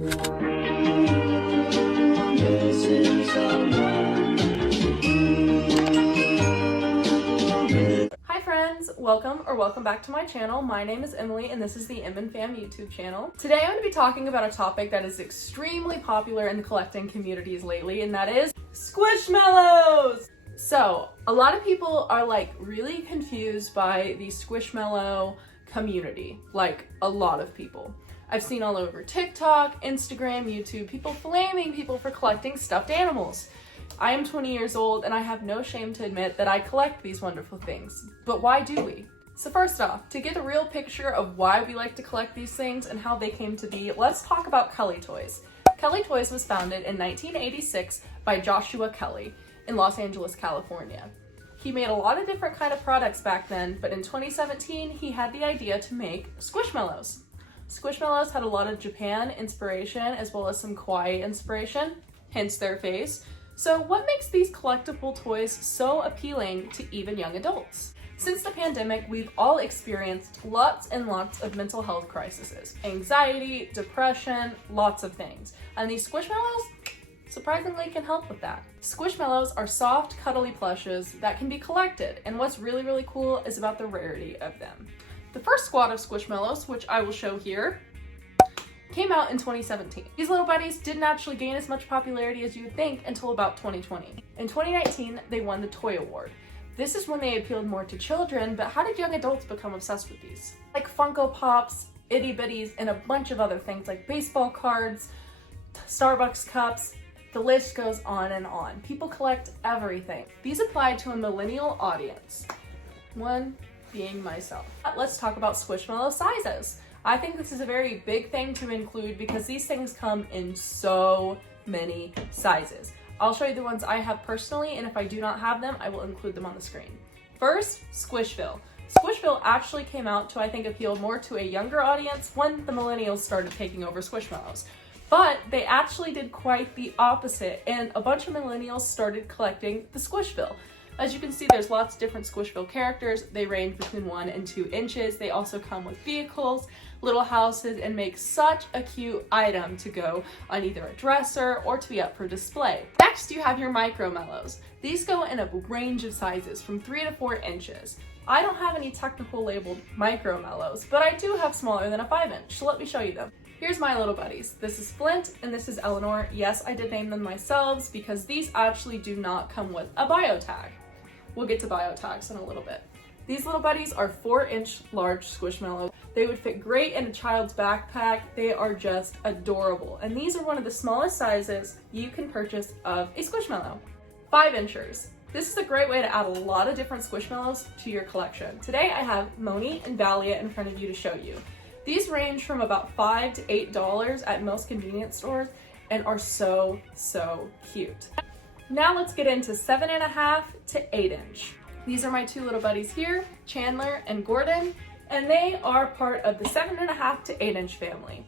Hi friends, welcome back to my channel. My name is Emily and this is the Em and Fam YouTube channel. Today I'm going to be talking about a topic that is extremely popular in the collecting communities lately, and that is Squishmallows! So, a lot of people are like really confused by the Squishmallow community, like a lot of people. I've seen all over TikTok, Instagram, YouTube, people flaming people for collecting stuffed animals. I am 20 years old and I have no shame to admit that I collect these wonderful things. But why do we? So first off, to get a real picture of why we like to collect these things and how they came to be, let's talk about Kelly Toys. Kelly Toys was founded in 1986 by Joshua Kelly in Los Angeles, California. He made a lot of different kind of products back then, but in 2017 he had the idea to make Squishmallows. Squishmallows had a lot of Japan inspiration as well as some kawaii inspiration, hence their face. So what makes these collectible toys so appealing to even young adults? Since the pandemic, we've all experienced lots and lots of mental health crises. Anxiety, depression, lots of things. And these Squishmallows surprisingly can help with that. Squishmallows are soft, cuddly plushes that can be collected, and what's really, really cool is about the rarity of them. The first squad of Squishmallows, which I will show here, came out in 2017. These little buddies didn't actually gain as much popularity as you would think until about 2020. In 2019, they won the Toy Award. This is when they appealed more to children, but how did young adults become obsessed with these? Like Funko Pops, Itty Bitties, and a bunch of other things like baseball cards, Starbucks cups, the list goes on and on. People collect everything. These apply to a millennial audience, one being myself. Let's talk about Squishmallow sizes. I think this is a very big thing to include because these things come in so many sizes. I'll show you the ones I have personally, and if I do not have them, I will include them on the screen. First, Squishville. Squishville actually came out to, I think, appeal more to a younger audience when the millennials started taking over Squishmallows. But they actually did quite the opposite, and a bunch of millennials started collecting the Squishville. As you can see, there's lots of different Squishville characters. They range between 1 and 2 inches. They also come with vehicles, little houses, and make such a cute item to go on either a dresser or to be up for display. Next, you have your micro Mellows. These go in a range of sizes from 3 to 4 inches. I don't have any technical labeled micro Mellows, but I do have smaller than a 5 inch, so let me show you them. Here's my little buddies. This is Flint and this is Eleanor. Yes, I did name them myself because these actually do not come with a bio tag. We'll get to bio tags in a little bit. These little buddies are 4-inch large Squishmallows. They would fit great in a child's backpack. They are just adorable. And these are one of the smallest sizes you can purchase of a Squishmallow. 5 inchers. This is a great way to add a lot of different Squishmallows to your collection. Today I have Moni and Valia in front of you to show you. These range from about $5 to $8 at most convenience stores and are so, so cute. Now let's get into 7.5 to 8 inch. These are my two little buddies here, Chandler and Gordon, and they are part of the 7.5 to 8 inch family.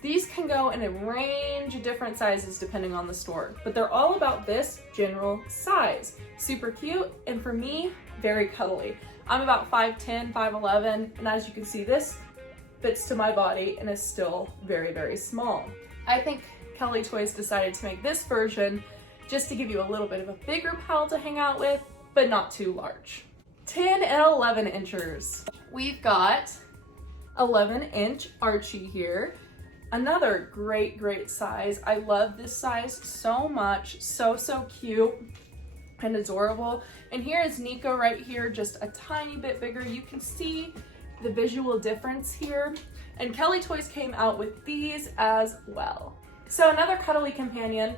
These can go in a range of different sizes depending on the store, but they're all about this general size. Super cute, and for me, very cuddly. I'm about 5'10", 5'11", and as you can see, this fits to my body and is still very, very small. I think Kelly Toys decided to make this version just to give you a little bit of a bigger pal to hang out with, but not too large. 10 and 11 inchers. We've got 11-inch Archie here. Another great, great size. I love this size so much. So, so cute and adorable. And here is Nico right here, just a tiny bit bigger. You can see the visual difference here. And Kelly Toys came out with these as well. So another cuddly companion,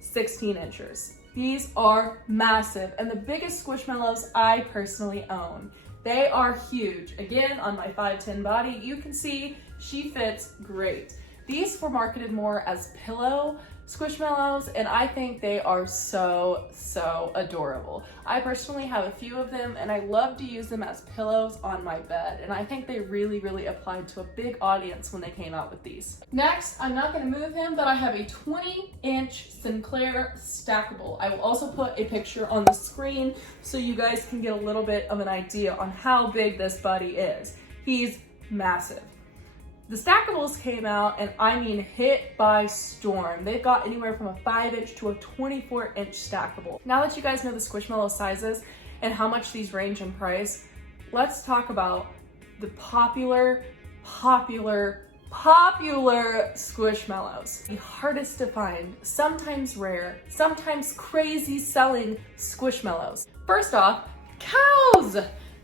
16 inchers. These are massive and the biggest Squishmallows I personally own. They are huge. Again, on my 5'10" body, you can see she fits great. These were marketed more as pillow Squishmallows, and I think they are so, so adorable. I personally have a few of them, and I love to use them as pillows on my bed, and I think they really, really applied to a big audience when they came out with these. Next, I'm not going to move him, but I have a 20-inch Sinclair Stackable. I will also put a picture on the screen so you guys can get a little bit of an idea on how big this buddy is. He's massive. The Stackables came out and I mean hit by storm. They've got anywhere from a 5-inch to a 24-inch stackable. Now that you guys know the Squishmallow sizes and how much these range in price, let's talk about the popular Squishmallows. The hardest to find, sometimes rare, sometimes crazy selling Squishmallows. First off, cows!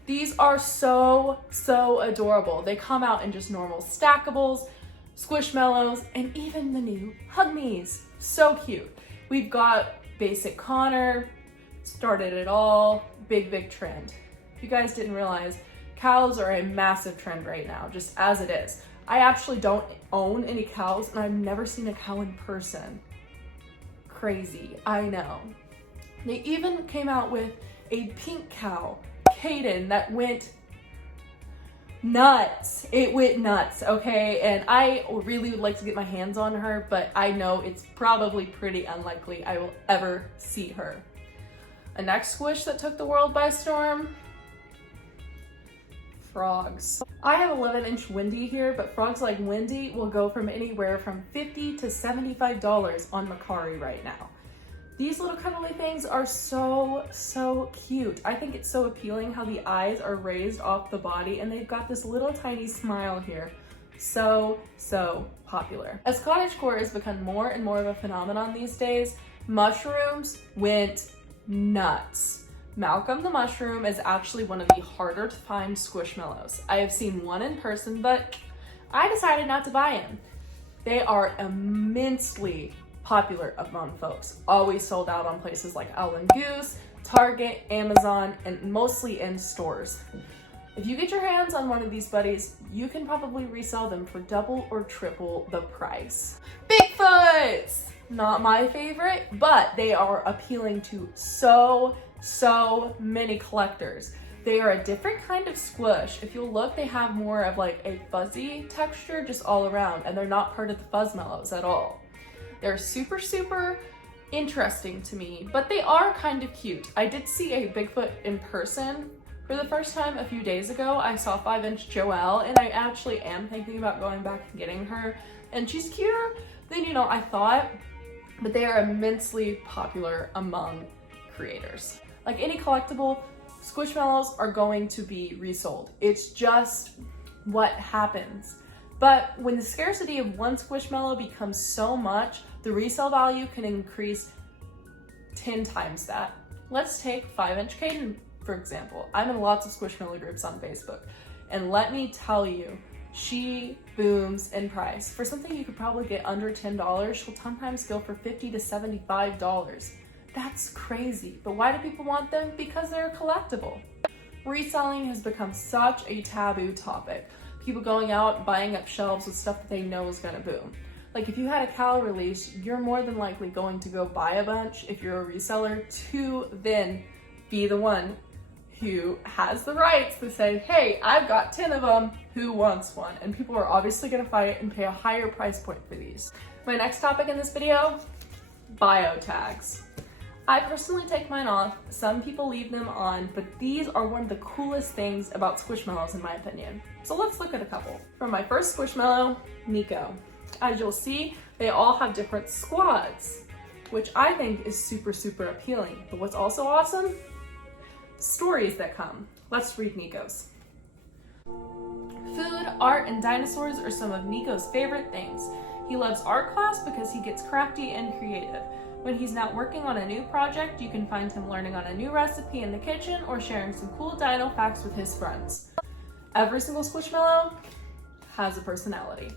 These are so adorable. They come out in just normal Stackables, Squishmallows, and even the new Hug Me's. So cute. We've got basic Connor, started it all, big trend. If you guys didn't realize, cows are a massive trend right now, just as it is. I actually don't own any cows and I've never seen a cow in person. Crazy, I know. They even came out with a pink cow, Kaden, that went nuts. It went nuts, okay? And I really would like to get my hands on her, but I know it's probably pretty unlikely I will ever see her. A next squish that took the world by storm, frogs. I have 11-inch Wendy here, but frogs like Wendy will go from anywhere from $50 to $75 on Mercari right now. These little cuddly things are so cute. I think it's so appealing how the eyes are raised off the body and they've got this little tiny smile here. So popular. As cottagecore has become more and more of a phenomenon these days, mushrooms went nuts. Malcolm the mushroom is actually one of the harder to find Squishmallows. I have seen one in person, but I decided not to buy him. They are immensely popular among folks. Always sold out on places like Owl and Goose, Target, Amazon, and mostly in stores. If you get your hands on one of these buddies, you can probably resell them for double or triple the price. Bigfoots! Not my favorite, but they are appealing to so many collectors. They are a different kind of squish. If you'll look, they have more of like a fuzzy texture just all around, and they're not part of the Fuzzmallows at all. They're super interesting to me, but they are kind of cute. I did see a Bigfoot in person for the first time a few days ago. I saw 5-inch Joelle, and I actually am thinking about going back and getting her, and she's cuter than, you know, I thought, but they are immensely popular among creators. Like any collectible, Squishmallows are going to be resold. It's just what happens. But when the scarcity of one Squishmallow becomes so much, the resale value can increase 10 times that. Let's take 5-inch Kaden, for example. I'm in lots of Squishmallow groups on Facebook, and let me tell you, she booms in price. For something you could probably get under $10, she'll sometimes go for $50 to $75. That's crazy, but why do people want them? Because they're collectible. Reselling has become such a taboo topic. People going out and buying up shelves with stuff that they know is gonna boom. Like if you had a Cal release, you're more than likely going to go buy a bunch if you're a reseller to then be the one who has the rights to say, hey, I've got 10 of them, who wants one? And people are obviously gonna fight and pay a higher price point for these. My next topic in this video, bio tags. I personally take mine off. Some people leave them on, but these are one of the coolest things about Squishmallows in my opinion. So let's look at a couple. From my first Squishmallow, Nico. As you'll see, they all have different squads, which I think is super appealing. But what's also awesome? Stories that come. Let's read Nico's. Food, art, and dinosaurs are some of Nico's favorite things. He loves art class because he gets crafty and creative. When he's not working on a new project, you can find him learning on a new recipe in the kitchen or sharing some cool dino facts with his friends. Every single Squishmallow has a personality.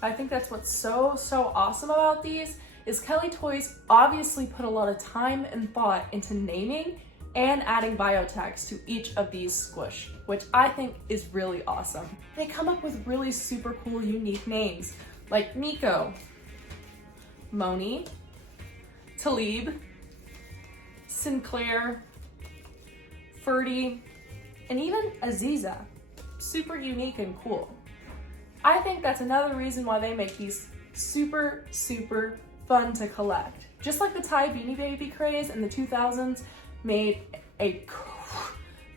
I think that's what's so awesome about these is Kelly Toys obviously put a lot of time and thought into naming and adding bio tags to each of these squish, which I think is really awesome. They come up with really super cool, unique names like Nico, Moni, Talib, Sinclair, Ferdy, and even Aziza. Super unique and cool. I think that's another reason why they make these super fun to collect. Just like the Thai Beanie Baby craze in the 2000s made a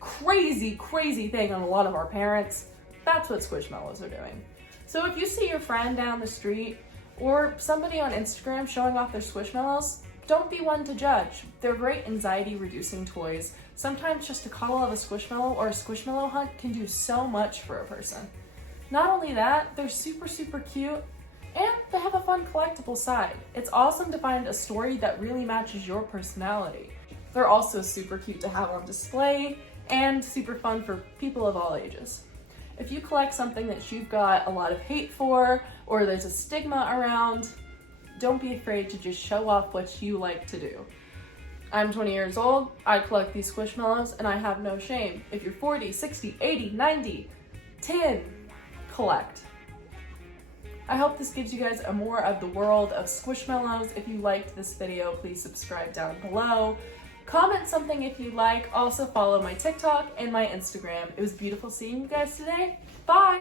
crazy thing on a lot of our parents, that's what Squishmallows are doing. So if you see your friend down the street or somebody on Instagram showing off their Squishmallows, don't be one to judge. They're great anxiety-reducing toys. Sometimes just a cuddle of a Squishmallow or a Squishmallow hunt can do so much for a person. Not only that, they're super, super cute, and they have a fun collectible side. It's awesome to find a story that really matches your personality. They're also super cute to have on display and super fun for people of all ages. If you collect something that you've got a lot of hate for, or there's a stigma around, don't be afraid to just show off what you like to do. I'm 20 years old, I collect these Squishmallows, and I have no shame. If you're 40, 60, 80, 90, 10, collect. I hope this gives you guys a more of the world of Squishmallows. If you liked this video, please subscribe down below. Comment something if you like. Also follow my TikTok and my Instagram. It was beautiful seeing you guys today. Bye!